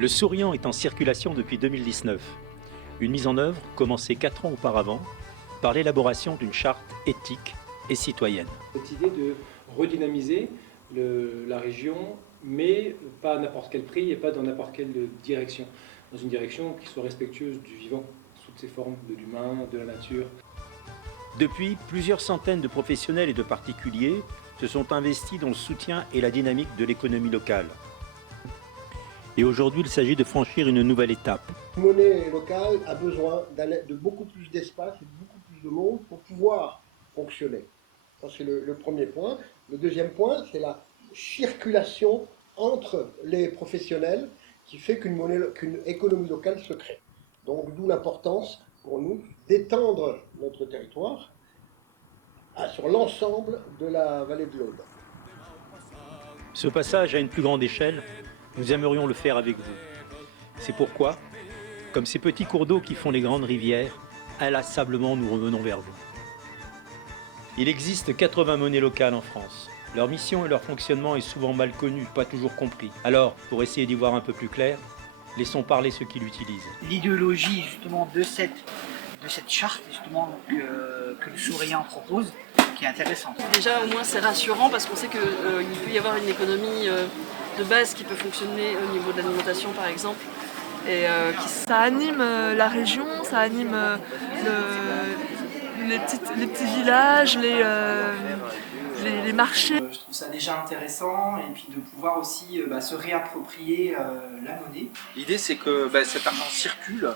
Le souriant est en circulation depuis 2019. Une mise en œuvre commencée 4 ans auparavant par l'élaboration d'une charte éthique et citoyenne. Cette idée de redynamiser la région, mais pas à n'importe quel prix et pas dans n'importe quelle direction. Dans une direction qui soit respectueuse du vivant, sous toutes ses formes, de l'humain, de la nature. Depuis, plusieurs centaines de professionnels et de particuliers se sont investis dans le soutien et la dynamique de l'économie locale. Et aujourd'hui, il s'agit de franchir une nouvelle étape. La monnaie locale a besoin de beaucoup plus d'espace et de beaucoup plus de monde pour pouvoir fonctionner. Ça, c'est le premier point. Le deuxième point, c'est la circulation entre les professionnels qui fait qu'une économie locale se crée. Donc, d'où l'importance pour nous d'étendre notre territoire sur l'ensemble de la vallée de l'Aude. Ce passage à une plus grande échelle, nous aimerions le faire avec vous. C'est pourquoi, comme ces petits cours d'eau qui font les grandes rivières, inlassablement nous revenons vers vous. Il existe 80 monnaies locales en France. Leur mission et leur fonctionnement est souvent mal connu, pas toujours compris. Alors, pour essayer d'y voir un peu plus clair, laissons parler ceux qui l'utilisent. L'idéologie justement de cette charte justement que le souriant propose, qui est intéressante. Déjà au moins c'est rassurant parce qu'on sait qu'il peut y avoir une économie de base qui peut fonctionner au niveau de l'alimentation par exemple. Et ça anime la région, ça anime les petits villages, les marchés. Je trouve ça déjà intéressant et puis de pouvoir aussi se réapproprier la monnaie. L'idée c'est que cet argent circule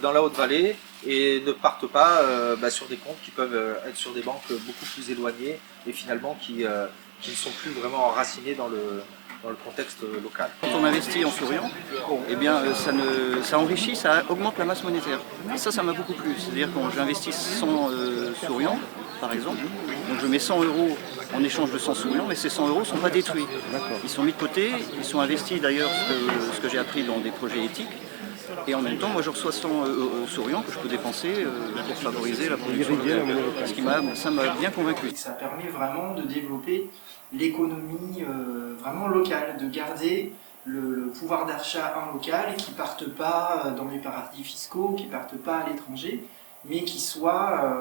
dans la Haute-Vallée et ne parte pas sur des comptes qui peuvent être sur des banques beaucoup plus éloignées et finalement qui ne sont plus vraiment enracinés dans le contexte local. Quand on investit en souriant, eh bien, ça enrichit, ça augmente la masse monétaire. Et ça m'a beaucoup plu. C'est-à-dire quand j'investis 100 souriants, par exemple, donc je mets 100 € en échange de 100 souriants, mais ces 100 € ne sont pas détruits. Ils sont mis de côté, ils sont investis d'ailleurs, ce que j'ai appris dans des projets éthiques. Et en même temps, moi je reçois 100 souriants que je peux dépenser pour favoriser la production locale. Ça m'a bien convaincu. Ça permet vraiment de développer l'économie vraiment locale, de garder le pouvoir d'achat en local et qui ne partent pas dans les paradis fiscaux, qui ne partent pas à l'étranger, mais qui soit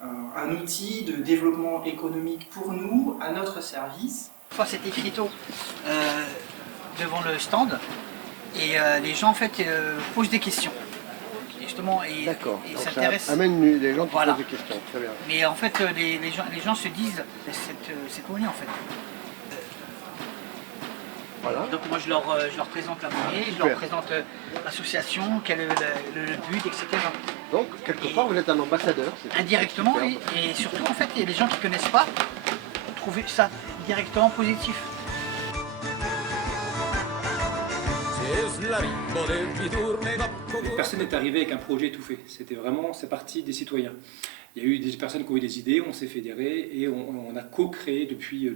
un outil de développement économique pour nous, à notre service. Une fois cet écriteau devant le stand, et les gens en fait posent des questions. Justement, et s'intéressent. Amène les gens qui posent des questions, très bien. Mais en fait, les gens se disent cette monnaie en fait. Voilà. Donc moi je leur présente la monnaie, je leur présente l'association, quel est le but, etc. Donc quelque part vous êtes un ambassadeur. Indirectement, oui. Et surtout en fait, il y a des gens qui ne connaissent pas, trouver ça directement positif. Personne n'est arrivé avec un projet tout fait. C'était vraiment, c'est parti des citoyens. Il y a eu des personnes qui ont eu des idées, on s'est fédérés et on a co-créé depuis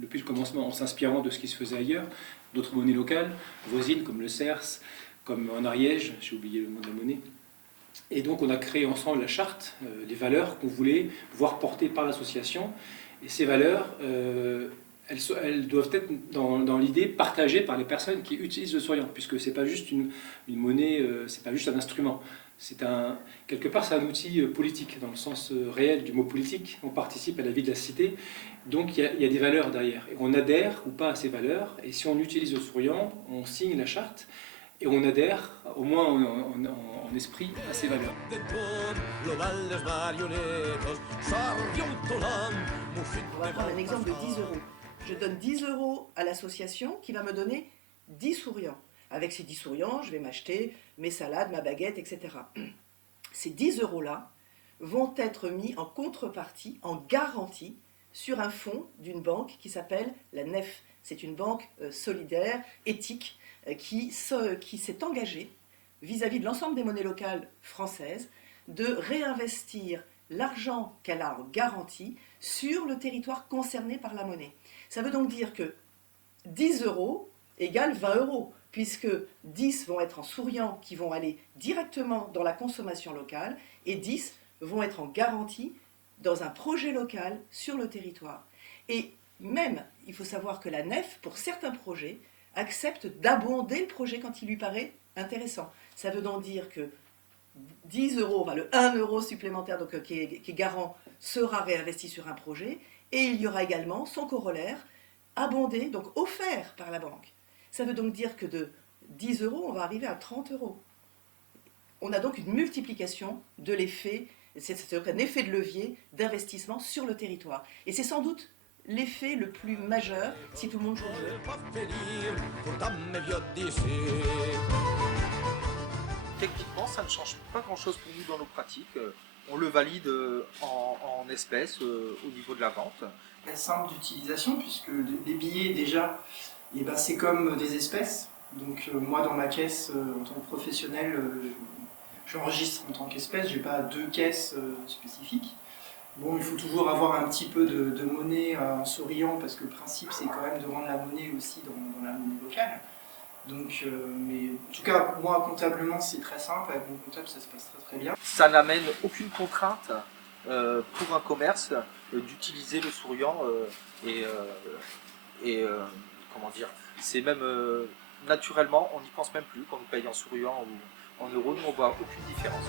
le commencement en s'inspirant de ce qui se faisait ailleurs, d'autres monnaies locales, voisines comme le CERS, comme en Ariège, j'ai oublié le nom de la monnaie. Et donc on a créé ensemble la charte, les valeurs qu'on voulait voir portées par l'association. Et ces valeurs, elles doivent être dans l'idée partagée par les personnes qui utilisent le souriant, puisque c'est pas juste une monnaie, c'est pas juste un instrument. Quelque part, c'est un outil politique, dans le sens réel du mot politique. On participe à la vie de la cité, donc il y a des valeurs derrière. Et on adhère ou pas à ces valeurs, et si on utilise le souriant, on signe la charte, et on adhère, au moins en esprit, à ces valeurs. On va prendre un exemple de 10 €. Je donne 10 € à l'association qui va me donner 10 souriants. Avec ces 10 souriants, je vais m'acheter mes salades, ma baguette, etc. Ces 10 € vont être mis en contrepartie, en garantie, sur un fonds d'une banque qui s'appelle la NEF. C'est une banque solidaire, éthique, qui s'est engagée vis-à-vis de l'ensemble des monnaies locales françaises de réinvestir l'argent qu'elle a en garantie sur le territoire concerné par la monnaie. Ça veut donc dire que 10 € égale 20 €, puisque 10 vont être en souriants qui vont aller directement dans la consommation locale et 10 vont être en garantie dans un projet local sur le territoire. Et même, il faut savoir que la NEF, pour certains projets, accepte d'abonder le projet quand il lui paraît intéressant. Ça veut donc dire que 10 euros, enfin le 1 euro supplémentaire donc, qui est garant sera réinvesti sur un projet, et il y aura également son corollaire abondé, donc offert par la banque. Ça veut donc dire que de 10 euros, on va arriver à 30 euros. On a donc une multiplication de l'effet, c'est un effet de levier d'investissement sur le territoire. Et c'est sans doute l'effet le plus majeur si tout le monde joue le jeu. Techniquement, ça ne change pas grand-chose pour nous dans nos pratiques. On le valide en espèces au niveau de la vente. C'est simple d'utilisation puisque les billets déjà, eh ben, c'est comme des espèces. Donc moi dans ma caisse en tant que professionnel, j'enregistre en tant qu'espèce, je n'ai pas 2 caisses spécifiques. Bon, il faut toujours avoir un petit peu de monnaie en souriant parce que le principe c'est quand même de rendre la monnaie aussi dans la monnaie locale. Donc, mais en tout cas, moi comptablement c'est très simple, avec mon comptable ça se passe très bien. Ça n'amène aucune contrainte pour un commerce d'utiliser le souriant comment dire, c'est même naturellement, on n'y pense même plus quand on paye en souriant ou en euros, nous on voit aucune différence.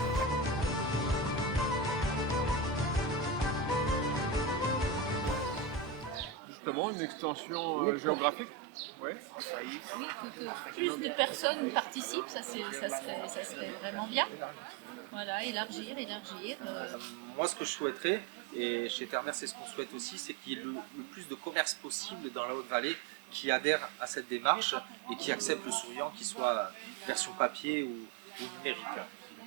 Justement, une extension géographique. Ouais. Oui, que plus de personnes participent, ça serait vraiment bien. Voilà, élargir. Moi, ce que je souhaiterais, et chez Terre-Mer, c'est ce qu'on souhaite aussi, c'est qu'il y ait le plus de commerce possible dans la Haute-Vallée qui adhèrent à cette démarche et qui acceptent le souriant, qu'il soit version papier ou numérique.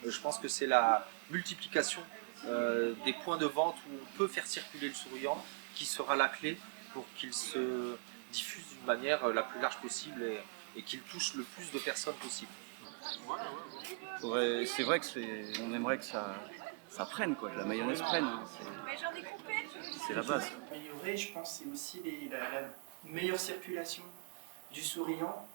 Je pense que c'est la multiplication des points de vente où on peut faire circuler le souriant qui sera la clé pour qu'il se diffuse d'une manière la plus large possible et qu'il touche le plus de personnes possible. C'est vrai on aimerait que ça prenne, quoi, que la mayonnaise prenne. C'est la base. Améliorer, je pense, c'est aussi la meilleure circulation du souriant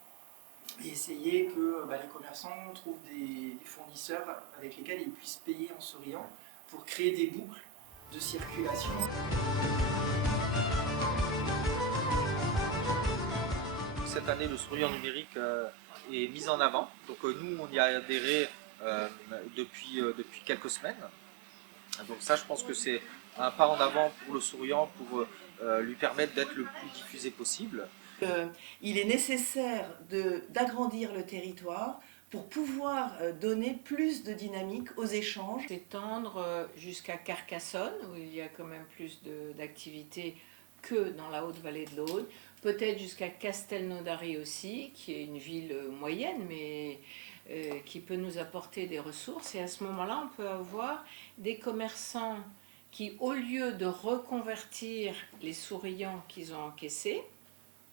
et essayer que les commerçants trouvent des fournisseurs avec lesquels ils puissent payer en souriant pour créer des boucles de circulation. Cette année, le souriant numérique est mis en avant. Donc nous, on y a adhéré depuis quelques semaines. Donc ça, je pense que c'est un pas en avant pour le souriant, pour lui permettre d'être le plus diffusé possible. Il est nécessaire d'agrandir le territoire pour pouvoir donner plus de dynamique aux échanges. S'étendre jusqu'à Carcassonne, où il y a quand même plus d'activités que dans la Haute-Vallée de l'Aude. Peut-être jusqu'à Castelnaudary aussi, qui est une ville moyenne, mais qui peut nous apporter des ressources. Et à ce moment-là, on peut avoir des commerçants qui, au lieu de reconvertir les souriants qu'ils ont encaissés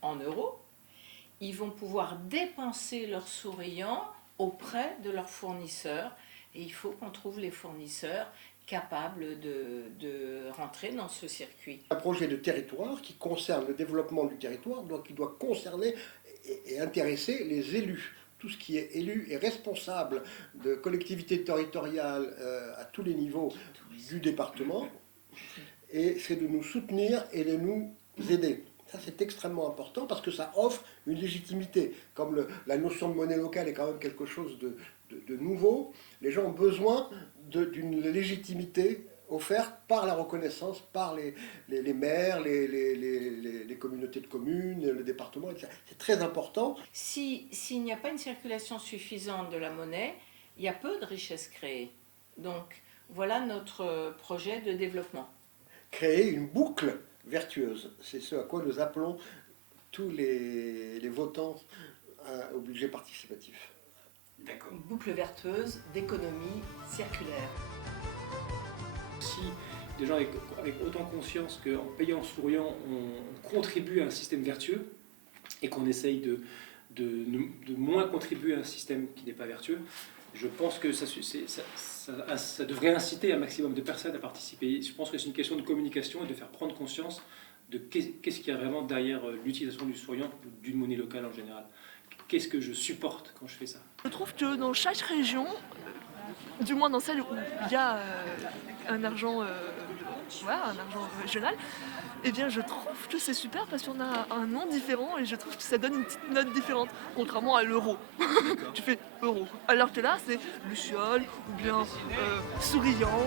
en euros, ils vont pouvoir dépenser leurs souriants auprès de leurs fournisseurs. Et il faut qu'on trouve les fournisseurs capables de rentrer dans ce circuit. Un projet de territoire qui concerne le développement du territoire, donc qui doit concerner et intéresser les élus. Tout ce qui est élu et responsable de collectivités territoriales à tous les niveaux du département, et c'est de nous soutenir et de nous aider. Ça, c'est extrêmement important parce que ça offre une légitimité. Comme la notion de monnaie locale est quand même quelque chose de nouveau, les gens ont besoin d'une légitimité offerte par la reconnaissance, par les maires, les communautés de communes, le département, etc. C'est très important. S'il n'y a pas une circulation suffisante de la monnaie, il y a peu de richesses créées. Donc voilà notre projet de développement. Créer une boucle vertueuse, c'est ce à quoi nous appelons tous les votants au budget participatif. D'accord. Une boucle vertueuse d'économie circulaire. Si des gens avec autant conscience qu'en payant en souriant, on contribue à un système vertueux et qu'on essaye de moins contribuer à un système qui n'est pas vertueux, je pense que ça devrait inciter un maximum de personnes à participer. Je pense que c'est une question de communication et de faire prendre conscience de qu'est-ce qu'il y a vraiment derrière l'utilisation du souriant ou d'une monnaie locale en général. Qu'est-ce que je supporte quand je fais ça? Je trouve que dans chaque région, du moins dans celle où il y a un argent voilà, un argent régional, eh bien je trouve que c'est super parce qu'on a un nom différent et je trouve que ça donne une petite note différente, contrairement à l'euro. Tu fais euro. Alors que là c'est luciole ou bien souriant.